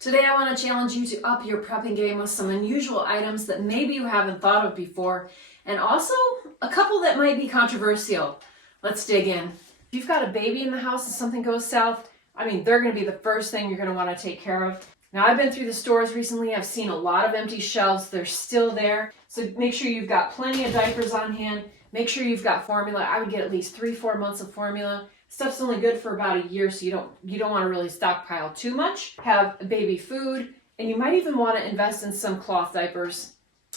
Today I want to challenge you to up your prepping game with some unusual items that maybe you haven't thought of before, and also a couple that might be controversial. Let's dig in. If you've got a baby in the house and something goes south, they're going to be the first thing you're going to want to take care of. Now, I've been through the stores recently. I've seen a lot of empty shelves. They're still there. So make sure you've got plenty of diapers on hand. Make sure you've got formula. I would get at least 3-4 months of formula. Stuff's only good for about a year, so you don't want to really stockpile too much. Have baby food, and you might even want to invest in some cloth diapers.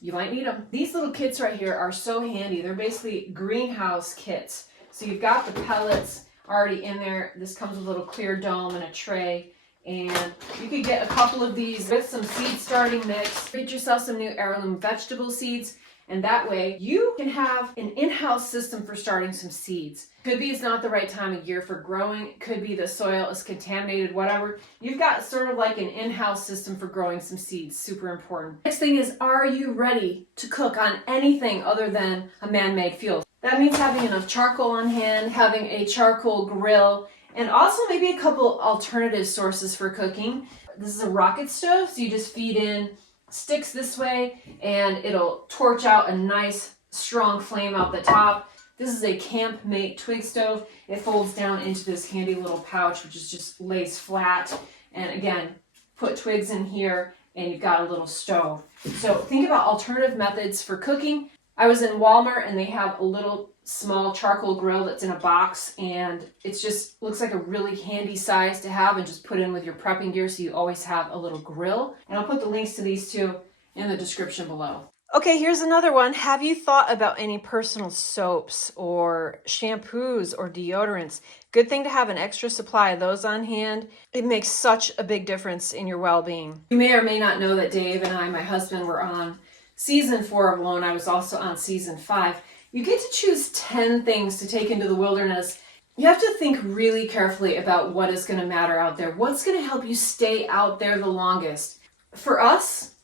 You might need them. These little kits right here are so handy. They're basically greenhouse kits. So you've got the pellets already in there. This comes with a little clear dome and a tray. And you could get a couple of these with some seed starting mix. Get yourself some new heirloom vegetable seeds. And that way you can have an in-house system for starting some seeds. Could be it's not the right time of year for growing. Could be the soil is contaminated, whatever. You've got sort of like an in-house system for growing some seeds. Super important. Next thing is, are you ready to cook on anything other than a man-made fuel? That means having enough charcoal on hand, having a charcoal grill, and also maybe a couple alternative sources for cooking. This is a rocket stove, so you just feed in sticks this way and it'll torch out a nice strong flame out the top. This is a Camp Mate twig stove. It folds down into this handy little pouch, which is just lays flat. And again, put twigs in here and you've got a little stove. So think about alternative methods for cooking. I was in Walmart and they have a little small charcoal grill that's in a box, and it just looks like a really handy size to have and just put in with your prepping gear, so you always have a little grill. And I'll put the links to these two in the description below. Okay, here's another one. Have you thought about any personal soaps or shampoos or deodorants? Good thing to have an extra supply of those on hand. It makes such a big difference in your well-being. You may or may not know that Dave and I, my husband, were on season 4 of Alone. I was also on season 5. You get to choose 10 things to take into the wilderness. You have to think really carefully about what is going to matter out there. What's going to help you stay out there the longest? For us,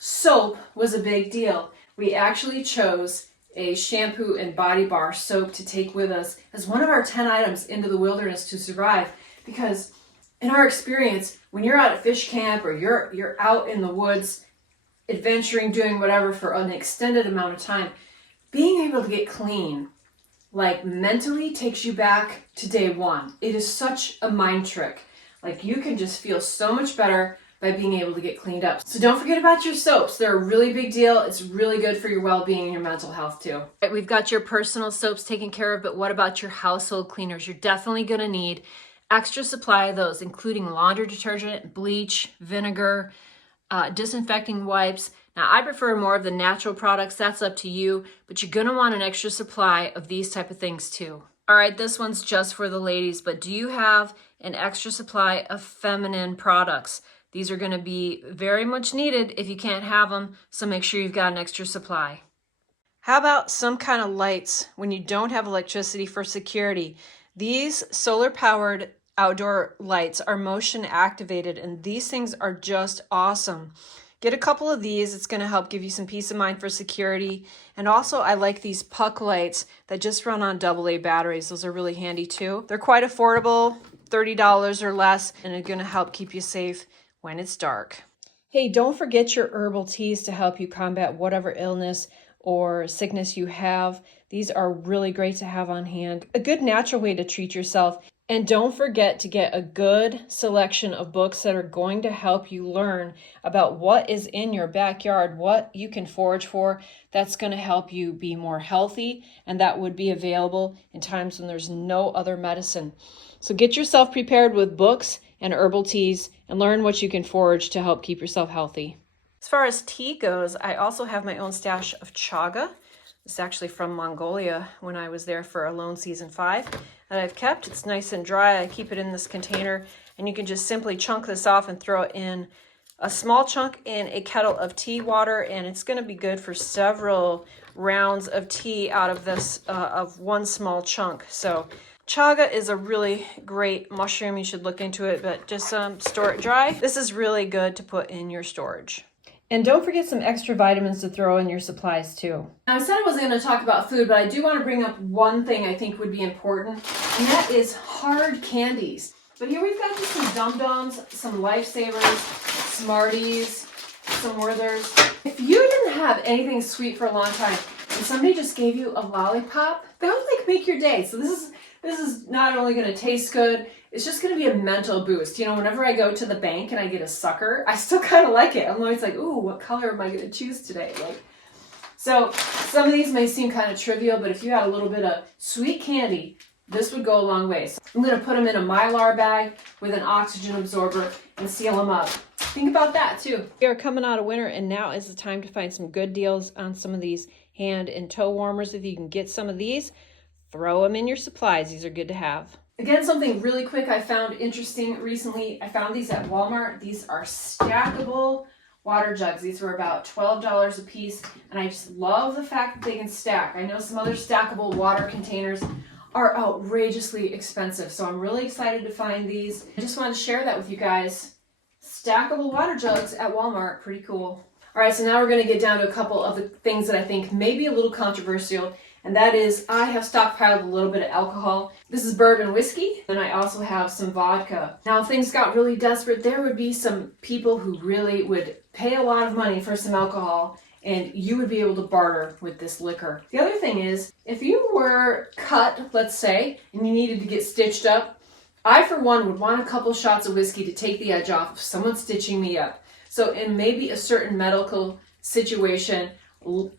soap was a big deal. We actually chose a shampoo and body bar soap to take with us as one of our 10 items into the wilderness to survive. Because in our experience, when you're out at fish camp or you're out in the woods, adventuring, doing whatever for an extended amount of time, being able to get clean, like mentally, takes you back to day one. It is such a mind trick. Like, you can just feel so much better by being able to get cleaned up. So don't forget about your soaps. They're a really big deal. It's really good for your well-being and your mental health too. Right, we've got your personal soaps taken care of, but what about your household cleaners? You're definitely gonna need extra supply of those, including laundry detergent, bleach, vinegar, disinfecting wipes. Now, I prefer more of the natural products. That's up to you, but you're gonna want an extra supply of these type of things too. All right, this one's just for the ladies, but do you have an extra supply of feminine products? These are gonna be very much needed if you can't have them, so make sure you've got an extra supply. How about some kind of lights when you don't have electricity for security? These solar-powered outdoor lights are motion activated, and these things are just awesome. Get a couple of these. It's going to help give you some peace of mind for security. And also, I like these puck lights that just run on AA batteries. Those are really handy too. They're quite affordable, $30 or less, and they're going to help keep you safe when it's dark. Hey, don't forget your herbal teas to help you combat whatever illness or sickness you have. These are really great to have on hand. A good natural way to treat yourself. And don't forget to get a good selection of books that are going to help you learn about what is in your backyard, what you can forage for. That's going to help you be more healthy, and that would be available in times when there's no other medicine. So get yourself prepared with books and herbal teas and learn what you can forage to help keep yourself healthy. As far as tea goes, I also have my own stash of chaga. It's actually from Mongolia when I was there for Alone Season 5. That I've kept. It's nice and dry. I keep it in this container, and you can just simply chunk this off and throw it in a small chunk in a kettle of tea water, and it's going to be good for several rounds of tea out of this of one small chunk. So chaga is a really great mushroom. You should look into it, but just store it dry. This is really good to put in your storage. And don't forget some extra vitamins to throw in your supplies too. Now, I said I wasn't going to talk about food, but I do want to bring up one thing I think would be important, and that is hard candies. But here we've got just some Dum Dums, some Lifesavers, Smarties, some Werthers. If you didn't have anything sweet for a long time and somebody just gave you a lollipop, that would like make your day. So this is not only going to taste good, it's just going to be a mental boost. You know, whenever I go to the bank and I get a sucker, I still kind of like it. I'm always like, ooh, what color am I going to choose today? Like, so some of these may seem kind of trivial, but if you had a little bit of sweet candy, this would go a long way. So I'm going to put them in a Mylar bag with an oxygen absorber and seal them up. Think about that too. We are coming out of winter, and now is the time to find some good deals on some of these hand and toe warmers. If you can get some of these, throw them in your supplies. These are good to have. Again, something really quick I found interesting recently. I found these at Walmart. These are stackable water jugs. These were about $12 a piece, and I just love the fact that they can stack. I know some other stackable water containers are outrageously expensive, so I'm really excited to find these. I just wanted to share that with you guys. Stackable water jugs at Walmart, pretty cool. All right, so now we're going to get down to a couple of the things that I think may be a little controversial, and that is I have stockpiled a little bit of alcohol. This is bourbon whiskey, and I also have some vodka. Now, if things got really desperate, there would be some people who really would pay a lot of money for some alcohol, and you would be able to barter with this liquor. The other thing is, if you were cut, let's say, and you needed to get stitched up, I, for one, would want a couple shots of whiskey to take the edge off of someone stitching me up. So in maybe a certain medical situation,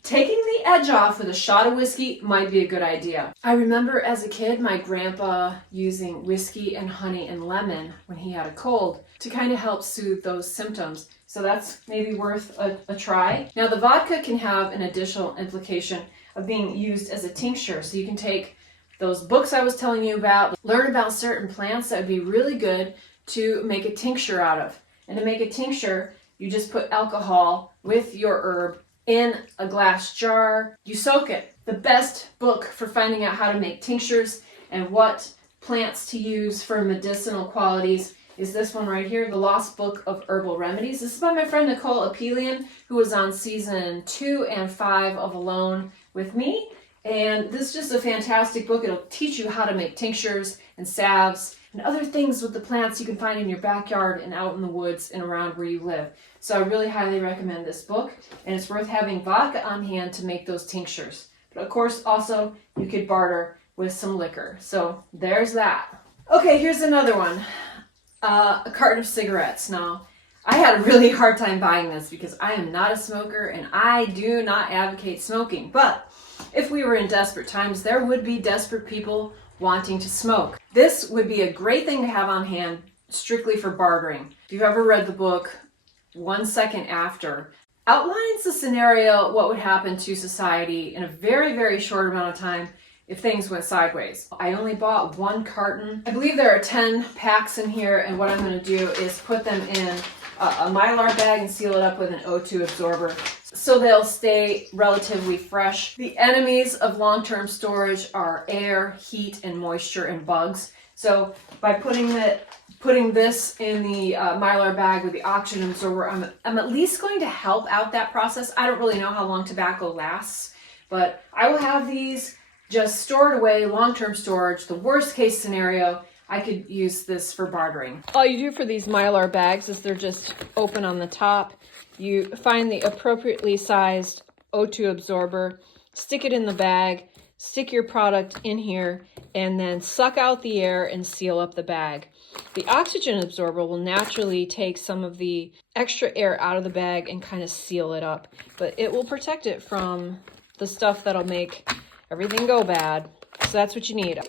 taking the edge off with a shot of whiskey might be a good idea. I remember as a kid, my grandpa using whiskey and honey and lemon when he had a cold to kind of help soothe those symptoms. So that's maybe worth a try. Now the vodka can have an additional implication of being used as a tincture. So you can take those books I was telling you about, learn about certain plants that would be really good to make a tincture out of. And to make a tincture, you just put alcohol with your herb in a glass jar. You soak it. The best book for finding out how to make tinctures and what plants to use for medicinal qualities is this one right here, The Lost Book of Herbal Remedies. This is by my friend Nicole Apelian, who was on season 2 and 5 of Alone with me. And this is just a fantastic book. It'll teach you how to make tinctures and salves and other things with the plants you can find in your backyard and out in the woods and around where you live. So I really highly recommend this book, and it's worth having vodka on hand to make those tinctures. But of course, also, you could barter with some liquor. So there's that. Okay, here's another one. A carton of cigarettes. Now, I had a really hard time buying this because I am not a smoker and I do not advocate smoking. But if we were in desperate times, there would be desperate people wanting to smoke. This would be a great thing to have on hand strictly for bartering. If you've ever read the book 1 Second After, outlines the scenario, what would happen to society in a very, very short amount of time if things went sideways. I only bought 1 carton. I believe there are 10 packs in here, and what I'm going to do is put them in a Mylar bag and seal it up with an O2 absorber so they'll stay relatively fresh. The enemies of long-term storage are air, heat, and moisture and bugs. So by putting this in the Mylar bag with the oxygen absorber, I'm at least going to help out that process. I don't really know how long tobacco lasts, but I will have these just stored away, long-term storage. The worst case scenario, I could use this for bartering. All you do for these Mylar bags is they're just open on the top. You find the appropriately sized O2 absorber, stick it in the bag, stick your product in here, and then suck out the air and seal up the bag. The oxygen absorber will naturally take some of the extra air out of the bag and kind of seal it up, but it will protect it from the stuff that'll make everything go bad. So that's what you need.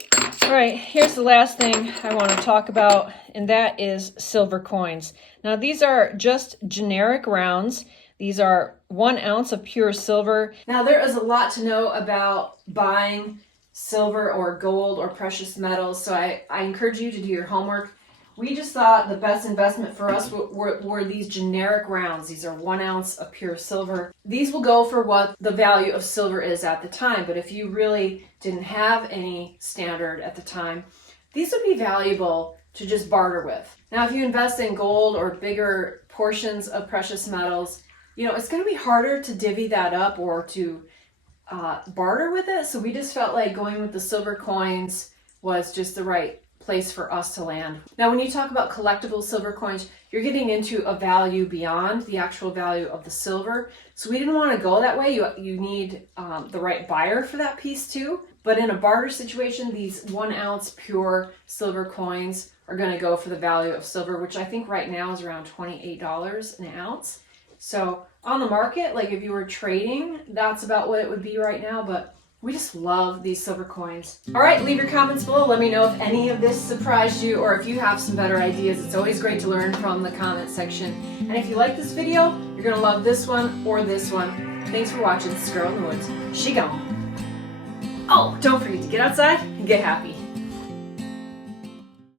All right, here's the last thing I want to talk about, and that is silver coins. Now, these are just generic rounds. These are 1 ounce of pure silver. Now, there is a lot to know about buying silver or gold or precious metals, so I encourage you to do your homework. We just thought the best investment for us were these generic rounds. These are 1 ounce of pure silver. These will go for what the value of silver is at the time, but if you really didn't have any standard at the time, these would be valuable to just barter with. Now, if you invest in gold or bigger portions of precious metals, you know, it's going to be harder to divvy that up or to barter with it. So we just felt like going with the silver coins was just the right place for us to land. Now, when you talk about collectible silver coins, you're getting into a value beyond the actual value of the silver. So we didn't want to go that way. You need the right buyer for that piece too. But in a barter situation, these 1 ounce pure silver coins are going to go for the value of silver, which I think right now is around $28 an ounce. So on the market, like if you were trading, that's about what it would be right now. But we just love these silver coins. All right, leave your comments below. Let me know if any of this surprised you or if you have some better ideas. It's always great to learn from the comment section. And if you like this video, you're gonna love this one or this one. Thanks for watching. This is Girl in the Woods. She gone. Oh, don't forget to get outside and get happy.